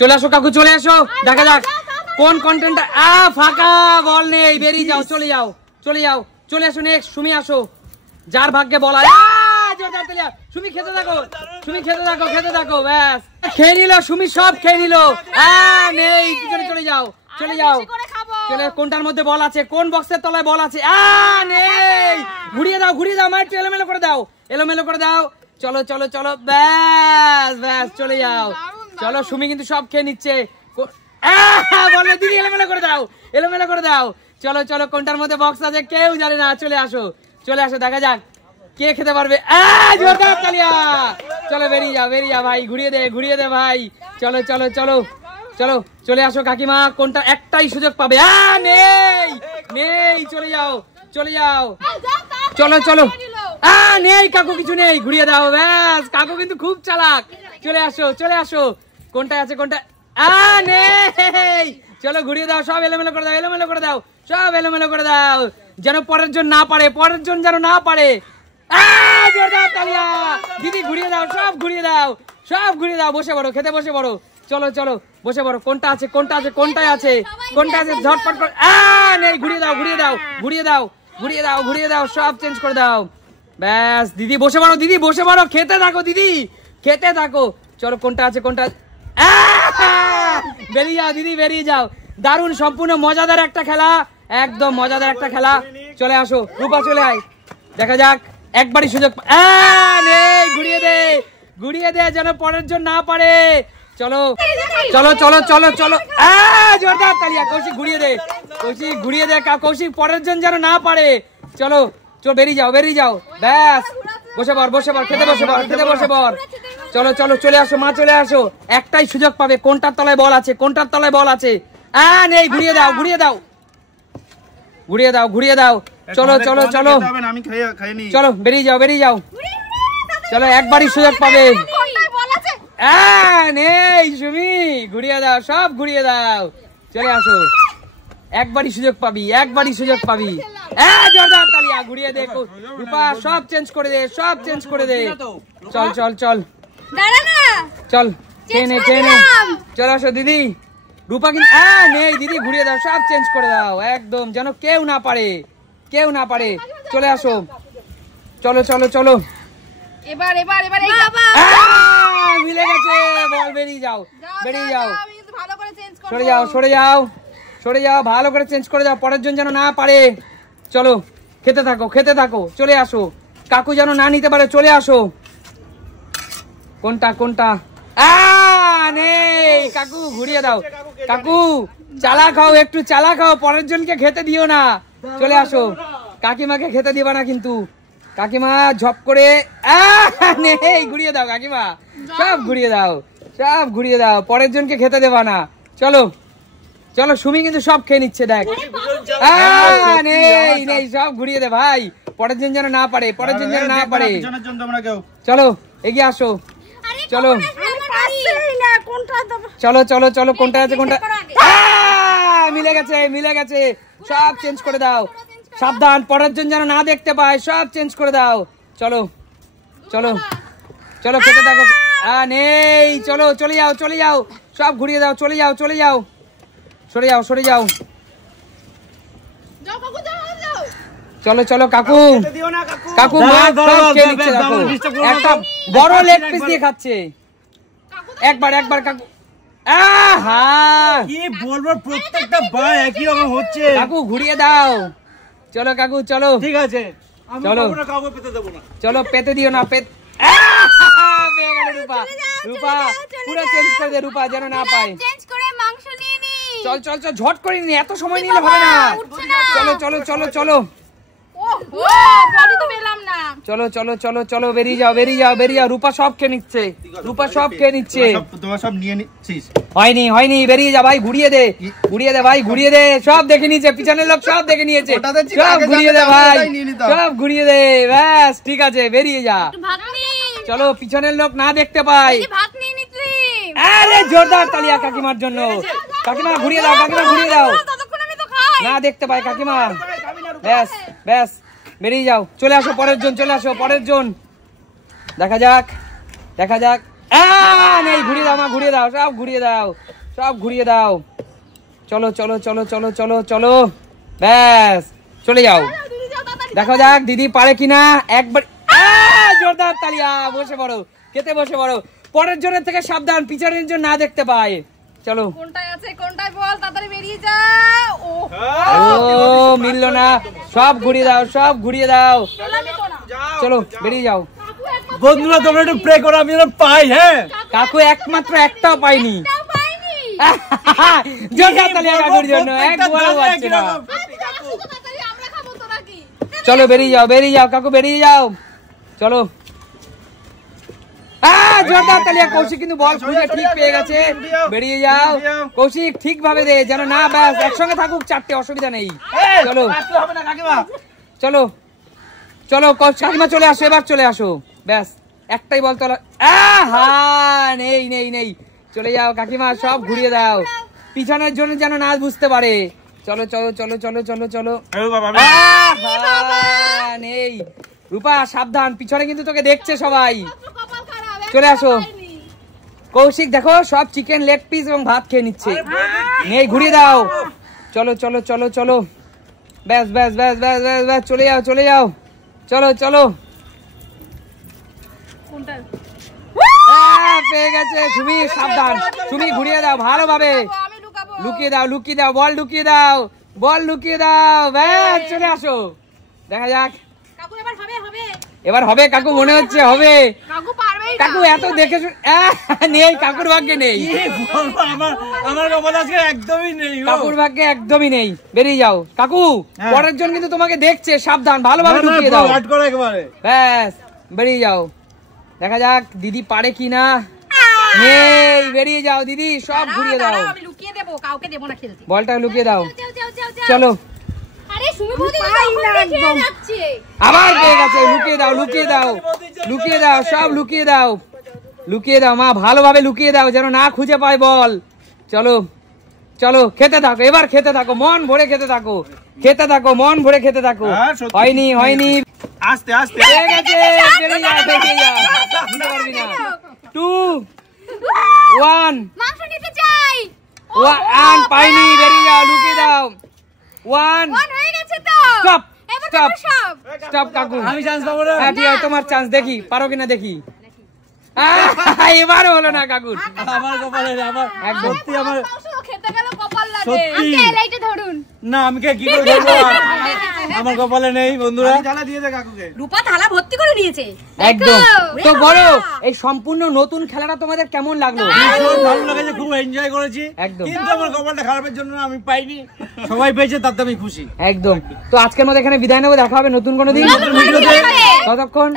চলে আসো কাকু, চলে আসো, দেখা যাক কোন কন্টেন্টটা। ফাঁকা বল নেই, বেরিয়ে যাও, চলে যাও, চলে যাও, চলে আসো। নেক্সট সুমি আসো, যার ভাগ্যে বল। সুমি খেতে থাকো, সুমি খেতে থাকো, খেতে থাকো, ব্যাস খেয়ে নিল সুমি, সব খেয়ে নিল। নেই, পিছনে চলে যাও, চলে যাও, চলে। কোনটার মধ্যে বল আছে, কোন বক্সের তলায় বল আছে? নেই, ঘুরিয়ে দাও, ঘুরিয়ে দাও, মাইট এলোমেলো করে দাও, এলোমেলো করে দাও। চলো চলো চলো, ব্যাস ব্যাস, চলে যাও। চলো, সুমি কিন্তু সব খেয়ে নিচ্ছে। বলে দিদি এলোমেলো করে দাও, এলোমেলো করে দাও। চলো চলো, কোনটার মধ্যে বক্স আছে কেউ জানে না। চলে আসো, চলে আসো, দেখা যাক কে খেতে পারবে। জোরদার তালিয়া। চলো, বেরিয়ে যাও, বেরিয়ে যাও ভাই, ঘুরিয়ে দে, ঘুরিয়ে দে ভাই। চলো চলো চলো চলো, চলে আসো কাকিমা, কোনটা একটাই সুযোগ পাবে। নেই, নেই, চলে যাও, চলে যাও। চলো চলো, নেই কাকু, কিছু নেই, ঘুরিয়ে দাও, ব্যাস। কাকু কিন্তু খুব চালাক। চলে আসো, চলে আসো, কোনটায় আছে, কোনটা? নেই, চলো ঘুরিয়ে দাও, সব এলোমেলো করে দাও, এলোমেলো করে দাও, সব এলোমেলো করে দাও, যেন পরের জন না পারে, পরের জন যেন না পারে। দিদি ঘুরিয়ে দাও, সব ঘুরিয়ে দাও, সব ঘুরিয়ে দাও। বসে পড়ো, খেতে বসে পড়ো। চলো চলো, বসে পড়ো। কোনটা আছে, কোনটা আছে, কোনটায় আছে, কোনটা আছে, ঝটপট করে। নেই, ঘুরিয়ে দাও, ঘুরিয়ে দাও, ঘুরিয়ে দাও, ঘুরিয়ে দাও, ঘুরিয়ে দাও, সব চেঞ্জ করে দাও। ব্যাস, দিদি বসে পড়ো, দিদি বসে পড়ো, খেতে থাকো, দিদি খেতে থাকো। চলো, কোনটা আছে, কোনটা? বেরিয়ে যাও দিদি, বেরিয়ে যাও। দারুণ, সম্পূর্ণ মজাদার একটা খেলা, একদম মজাদার একটা খেলা। চলে আসো রূপা, চলে আয়, দেখা যাক একবারই সুযোগ। নেই, ঘুরিয়ে দে, ঘুরিয়ে দে, যেন পরের জন না পারে। চলো চলো চলো চলো চলো, জোরদার তালিয়া। কৌশিক ঘুরিয়ে দে, কৌশিক ঘুরিয়ে দে, কৌশিক পরের জন যেন না পারে। চলো চলো, বেরিয়ে যাও, বেরিয়ে যাও, ব্যাস। বসে পড়, বসে পড়, খেতে বসে পড়, খেতে বসে পড়। চলো চলো, চলে আসো মা, চলে আসো, একটাই সুযোগ পাবে। কোনটার তলায় বল আছে, কোনটার তলায় বল আছে? নেই, ঘুরিয়ে দাও, ঘুরিয়ে দাও, ঘুরিয়ে দাও, ঘুরিয়ে দাও। চলো চলো চলো, চলো বেরিয়ে যাও, বেরিয়ে যাও। চলো, একবারই সুযোগ পাবে। নেই সুমি, ঘুরিয়ে দাও, সব ঘুরিয়ে দাও। চলে আসো, একবারই সুযোগ পাবি, একবারই সুযোগ পাবি। জোরদার তালিয়া, ঘুরিয়ে দে রূপা, সব চেঞ্জ করে দে, সব চেঞ্জ করে দে। চল চল চল, চল, খেয়ে নে, খেয়ে নে। চলে আসো দিদি, রূপা কিন্তু নেই, দিদি ঘুরিয়ে দাও, সব চেঞ্জ করে দাও, একদম যেন কেউ না পারে, কেউ না পারে। চলে আসো, চলো চলো চলো, এবার এবার এবার মিলে গেছে বল। বেরিয়ে যাও, বেরিয়ে যাও, ভালো করে চেঞ্জ করো, সরে যাও, সরে যাও, সরে যাও, ভালো করে চেঞ্জ করে যাও, পরের জন যেন না পারে। চলো, খেতে থাকো, খেতে থাকো। চলে আসো, কাকু যেন না নিতে পারে। চলে আসো, কোনটা, কোনটা? নেই, কাকু ঘুরিয়ে দাও, কাকু চালা খাও, একটু চালা খাও, পরের জনকে খেতে দিও না। চলে আসো, কাকিমাকে খেতে দিবা না কিন্তু, কাকিমা ঝপ করে। নেই, ঘুরিয়ে দাও কাকিমা, সব ঘুরিয়ে দাও, সব ঘুরিয়ে দাও, পরের জনকে খেতে দেবা না। চলো চলো, সুমি কিন্তু সব খেয়ে নিচ্ছে, দেখ। নেই নেই, সব ঘুরিয়ে দে ভাই, পরের জন যেন না পারে, পরের জন যেন না পারে। চলো এগিয়ে আসো, চলো চলো চলো চলো, কোনটা আছে, কোনটা? মিলে গেছে, মিলে গেছে, সব চেঞ্জ করে দাও, সাবধান, পরের জন যেন না দেখতে পায়, সব চেঞ্জ করে দাও। চলো চলো চলো, খেতে থাকো। নেই, চলো চলে যাও, চলে যাও, সব ঘুরিয়ে দাও, চলে যাও, চলে যাও, সরে যাও, সরে যাও। চলো চলো কাকু, কাকু মাছ সব খেয়ে নিচ্ছে, দেখো একটা বড় লেগ পিস দিয়ে খাচ্ছে। একবার একবার কাকু, কি বলবো, প্রত্যেকটা বার একই রকম হচ্ছে। কাকু ঘুরিয়ে দাও, চলো কাকু, চলো, ঠিক আছে, চলো, কাউকে পেতে দেবো না। চলো, পেতে দিও না, পেয়ে গেল রূপা, রূপা পুরো চেঞ্জ করে দে, রূপা যেন না পায়। চল চল চল, ঝট করে নি, এত সময় নিলে হবে না। চলো চলো চলো চলো, চলো চলো চলো চলো, বেরিয়ে যাও, বেরিয়ে যাও, বেরিয়ে যাও। রূপা সব খেয়ে নিচ্ছে, রূপা সব খেয়ে নিচ্ছে। তোমার সব নিয়ে নিচ্ছিস? হয়নি, হয়নি, বেরিয়ে যা ভাই, ঘুরিয়ে দে, ঘুরিয়ে দে ভাই, ঘুরিয়ে দে, সব দেখে নিয়েছে, পিছনের লোক সব দেখে নিয়েছে, সব ঘুরিয়ে দে ভাই, সব ঘুরিয়ে দে, ব্যাস ঠিক আছে, বেরিয়ে যা। চলো, পিছনের লোক না দেখতে পাই। আরে জোরদার তালিয়া কাকিমার জন্য। কাকিমা ঘুরিয়ে দাও, কাকিমা ঘুরিয়ে দাও, না দেখতে পাই কাকিমা। ব্যাস ব্যাস, বেরিয়ে যাও, চলে আসো পরের জন, চলে আসো পরের জন। দেখা যাক, দেখা যাক নেই, ঘুরিয়ে দাও মা, ঘুরিয়ে দাও, সব ঘুরিয়ে দাও, সব ঘুরিয়ে দাও। চলো চলো চলো চলো চলো চলো, ব্যাস চলে যাও। দেখো যাক দিদি পারে কিনা একবার। জোরদার তালিয়া, বসে পড়ো, খেতে বসে পড়ো। পরের জনের থেকে সাবধান, পিছনের জন না দেখতে পায়। চলো, কোনটায় আছে কোনটায় বল, তাড়াতাড়ি বেরিয়ে যা। ও মিললো না, সব ঘুরিয়ে দাও, সব ঘুরিয়ে দাও। চলো বেরিয়ে যাও। বন্ধুরা তোমরা একটু প্রে করো আমি যেন পাই। হ্যাঁ কাকু একমাত্র একটাও পাইনি। জোরদার তালিয়া কাকুর জন্য, একবারও পাচ্ছে না। চলো বেরিয়ে যাও, বেরিয়ে যাও কাকু, বেরিয়ে যাও। চলো, জোরদার তালিয়া। কৌশিক কিন্তু বল খুঁজে ঠিক পেয়ে গেছে। বেরিয়ে যাও কৌশিক, ঠিক ভাবে দে যেন না, ব্যাস একসঙ্গে থাকুক চারটে, অসুবিধা নেই। চলো চলো চলো কাকিমা চলে আসো, এবার চলে আসো, ব্যাস একটাই বল তোলা। নেই নেই নেই, চলে যাও কাকিমা, সব ঘুরিয়ে দাও, পিছনের জন্য যেন না বুঝতে পারে। চলো চলো চলো চলো চলো চলো। নেই রূপা, সাবধান, পিছনে কিন্তু তোকে দেখছে সবাই। চলে আসো কৌশিক, দেখো সব চিকেন লেগ পিস এবং ভাত খেয়ে নিচ্ছে। নেই, ঘুরিয়ে দাও। চলো চলো চলো চলো, ব্যাস ব্যাস ব্যাস ব্যাস ব্যাস ব্যাস, চলে যাও চলে যাও, চলো চলো। পেয়ে গেছে সুমি, সাবধান সুমি, ঘুরিয়ে দাও ভালোভাবে, লুকিয়ে দাও লুকিয়ে দাও, বল লুকিয়ে দাও, বল লুকিয়ে দাও, ব্যাস চলে আসো। দেখা যাক এবার হবে কাকু, মনে হচ্ছে হবে। কাকু এত দেখে নেই, কাকুর ভাগ্যে নেই, আমার কপালে আজকে একদমই নেই, কাকুর ভাগ্যে একদমই নেই। বেরিয়ে যাও কাকু, পরের জন কিন্তু তোমাকে দেখছে, সাবধান, ভালোভাবে লুকিয়ে দাও, ব্যাস বেরিয়ে যাও। দেখা যাক দিদি পারে কিনা। নেই, বেরিয়ে যাও দিদি, সব ঘুরিয়ে দাও, বলটা লুকিয়ে দাও। চলো, আবার পেয়ে গেছে, লুকিয়ে দাও লুকিয়ে দাও লুকিয়ে দাও, সব লুকিয়ে দাও, লুকিয়ে দাও মা, ভালোভাবে লুকিয়ে দাও যেন না খুঁজে পায় বল। চলো চলো, খেতে থাকো, এবার খেতে থাকো, মন ভরে খেতে থাকো, খেতে থাকো, মন ভরে খেতে থাকো। হয়নি হয়নি, আস্তে আস্তে পেয়ে গেছে, বেরিয়ে যাও বেরিয়ে যাও, বুঝতে পারবি না। 2 1 পাইনি, বেরিয়ে যাও, লুকিয়ে দাও। 1 স্টপ স্টপ স্টপ কাকু, আমি চান্স পাবো না। হ্যাঁ ঠিক আছে, তোমার চান্স, দেখি পারো কিনা দেখি। এবারও হলো না কাকুর, আমার কপালে নেই, আমার একদম সত্যি, আমার খেতে গেলে কপাল লাগে। সত্যি। এইটা ধরুন না, আমি কি করে ধরবো, আমার কপালে নেই। বন্ধুরা জ্বালা দিয়ে দে কাকুকে, রূপা থালা ভর্তি করে দিয়েছে একদম। তো বলো এই সম্পূর্ণ নতুন খেলাটা তোমাদের কেমন লাগলো? ভীষণ ভালো লেগেছে, খুব এনজয় করেছি। একদম। কিন্তু আমার কপালটা খারাপের জন্য আমি পাইনি, সবাই পেয়েছে, তাতে আমি খুশি। একদম। তো আজকের মতো এখানে বিদায় নেবো, দেখা হবে নতুন কোনো দিন, ততক্ষণ